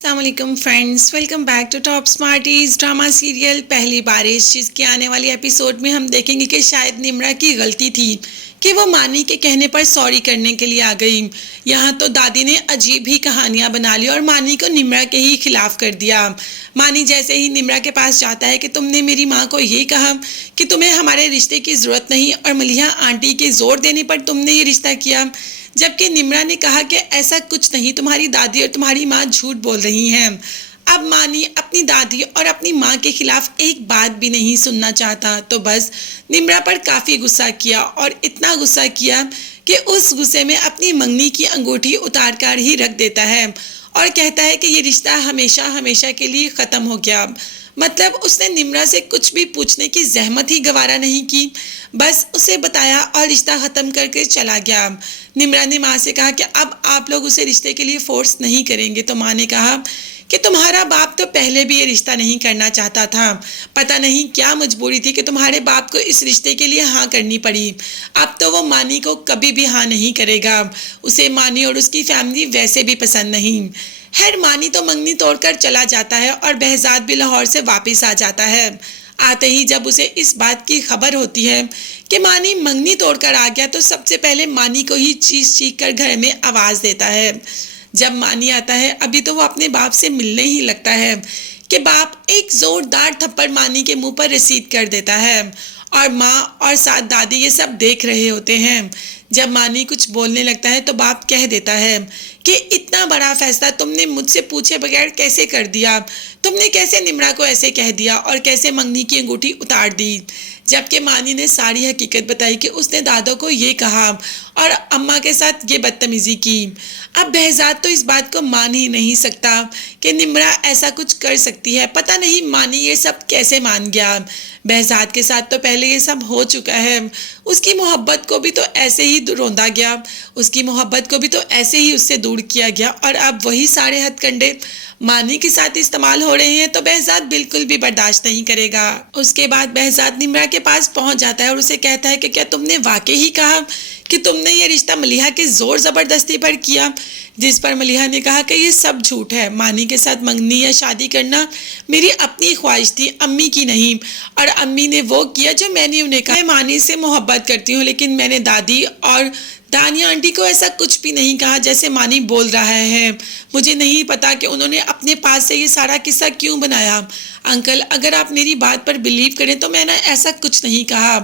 अस्सलाम friends, welcome back to top smarties drama serial Pehli Barish, जिसके आने वाले एपिसोड में हम देखेंगे कि शायद निम्रा की गलती थी कि वो मानी के कहने पर सॉरी करने के लिए आ गई। यहाँ तो दादी ने अजीब ही कहानियां बना ली और मानी को निम्रा के ही खिलाफ कर दिया। मानी जैसे ही निम्रा के पास जाता है कि तुमने मेरी माँ को ये कहा कि तुम्हें हमारे रिश्ते की ज़रूरत नहीं और मलिहा आंटी के जोर देने पर तुमने ये रिश्ता किया, जबकि निम्रा ने कहा कि ऐसा कुछ नहीं, तुम्हारी दादी और तुम्हारी माँ झूठ बोल रही हैं। अब मानी अपनी दादी और अपनी माँ के खिलाफ एक बात भी नहीं सुनना चाहता, तो बस निम्रा पर काफ़ी गुस्सा किया और इतना गुस्सा किया कि उस गुस्से में अपनी मंगनी की अंगूठी उतार कर ही रख देता है और कहता है कि ये रिश्ता हमेशा हमेशा के लिए ख़त्म हो गया। मतलब उसने निम्रा से कुछ भी पूछने की जहमत ही गवारा नहीं की, बस उसे बताया और रिश्ता ख़त्म करके चला गया। निम्रा ने माँ से कहा कि अब आप लोग उसे रिश्ते के लिए फोर्स नहीं करेंगे, तो माँ ने कहा कि तुम्हारा बाप तो पहले भी ये रिश्ता नहीं करना चाहता था, पता नहीं क्या मजबूरी थी कि तुम्हारे बाप को इस रिश्ते के लिए हाँ करनी पड़ी। अब तो वो मानी को कभी भी हाँ नहीं करेगा, उसे मानी और उसकी फैमिली वैसे भी पसंद नहीं। खैर मानी तो मंगनी तोड़कर चला जाता है और बहजाद भी लाहौर से वापस आ जाता है। आते ही जब उसे इस बात की खबर होती है कि मानी मंगनी तोड़कर आ गया, तो सबसे पहले मानी को ही चीख कर घर में आवाज़ देता है। जब मानी आता है अभी तो वो अपने बाप से मिलने ही लगता है कि बाप एक जोरदार थप्पड़ मानी के मुंह पर रसीद कर देता है और माँ और साथ दादी ये सब देख रहे होते हैं। जब मानी कुछ बोलने लगता है तो बाप कह देता है कि इतना बड़ा फैसला तुमने मुझसे पूछे बगैर कैसे कर दिया, तुमने कैसे निम्रा को ऐसे कह दिया और कैसे मंगनी की अंगूठी उतार दी। जबकि मानी ने सारी हकीकत बताई कि उसने दादो को ये कहा और अम्मा के साथ ये बदतमीजी की। अब बहजाद तो इस बात को मान ही नहीं सकता कि निम्रा ऐसा कुछ कर सकती है। पता नहीं मानी ये सब कैसे मान गया। बहजाद के साथ तो पहले ये सब हो चुका है, उसकी मोहब्बत को भी तो ऐसे ही रोंदा गया, उसकी मोहब्बत को भी तो ऐसे ही उससे दूर किया गया और अब वही सारे हथकंडे मानी के साथ इस्तेमाल हो रहे हैं, तो बहजाद बिल्कुल भी बर्दाश्त नहीं करेगा। उसके बाद बहजाद निम्रा के पास पहुंच जाता है और उसे कहता है कि क्या तुमने वाकई ही कहा कि तुमने ये रिश्ता मलिहा के जोर ज़बरदस्ती पर किया। जिस पर मलिहा ने कहा कि ये सब झूठ है, मानी के साथ मंगनी या शादी करना मेरी अपनी ख्वाहिश थी, अम्मी की नहीं, और अम्मी ने वो किया जो मैंने उन्हें कहा। मैं मानी से मोहब्बत करती हूँ, लेकिन मैंने दादी और दानिया आंटी को ऐसा कुछ भी नहीं कहा जैसे मानी बोल रहा है। मुझे नहीं पता कि उन्होंने अपने पास से ये सारा किस्सा क्यों बनाया। अंकल, अगर आप मेरी बात पर बिलीव करें तो मैंने ऐसा कुछ नहीं कहा।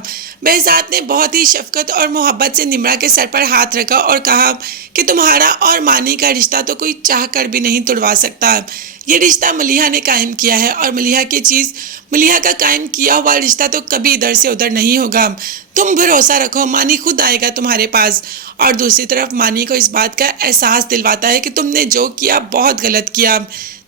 बहजाद ने बहुत ही शफकत और मोहब्बत से निम्रा के सर पर हाथ रखा और कहा कि तुम्हारा और मानी का रिश्ता तो कोई चाह कर भी नहीं तोड़वा सकता। ये रिश्ता मलिहा ने कायम किया है और मलिहा का कायम किया हुआ रिश्ता तो कभी इधर से उधर नहीं होगा। तुम भरोसा रखो, मानी खुद आएगा तुम्हारे पास। और दूसरी तरफ मानी को इस बात का एहसास दिलवाता है कि तुमने जो किया बहुत गलत किया।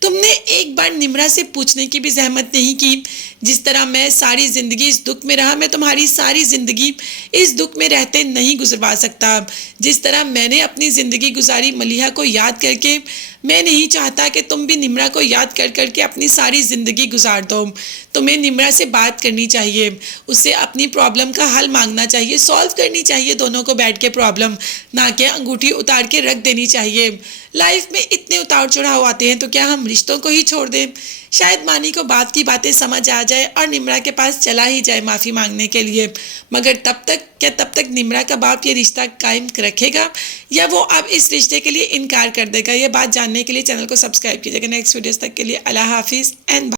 तुमने एक बार निम्रा से पूछने की भी जहमत नहीं की। जिस तरह मैं सारी ज़िंदगी इस दुख में रहा, मैं तुम्हारी सारी ज़िंदगी इस दुख में रहते नहीं गुजरवा सकता। जिस तरह मैंने अपनी ज़िंदगी गुजारी मलिहा को याद करके, मैं नहीं चाहता कि तुम भी निम्रा को याद कर करके अपनी सारी ज़िंदगी गुजार दो। तुम्हें निम्रा से बात करनी चाहिए, उससे अपनी प्रॉब्लम का हल मांगना चाहिए, सॉल्व करनी चाहिए दोनों को बैठ के प्रॉब्लम, ना कि अंगूठी उतार के रख देनी चाहिए। लाइफ में इतने उतार चढ़ाव आते हैं तो क्या हम रिश्तों को ही छोड़ दें। शायद मानी को बात की बातें समझ आ जाए और निम्रा के पास चला ही जाए माफ़ी मांगने के लिए, मगर तब तक निम्रा का बाप ये रिश्ता कायम रखेगा या वो अब इस रिश्ते के लिए इनकार कर देगा। ये बात जानने के लिए चैनल को सब्सक्राइब कीजिएगा। नेक्स्ट वीडियोस तक के लिए अल्लाह हाफिज़ एंड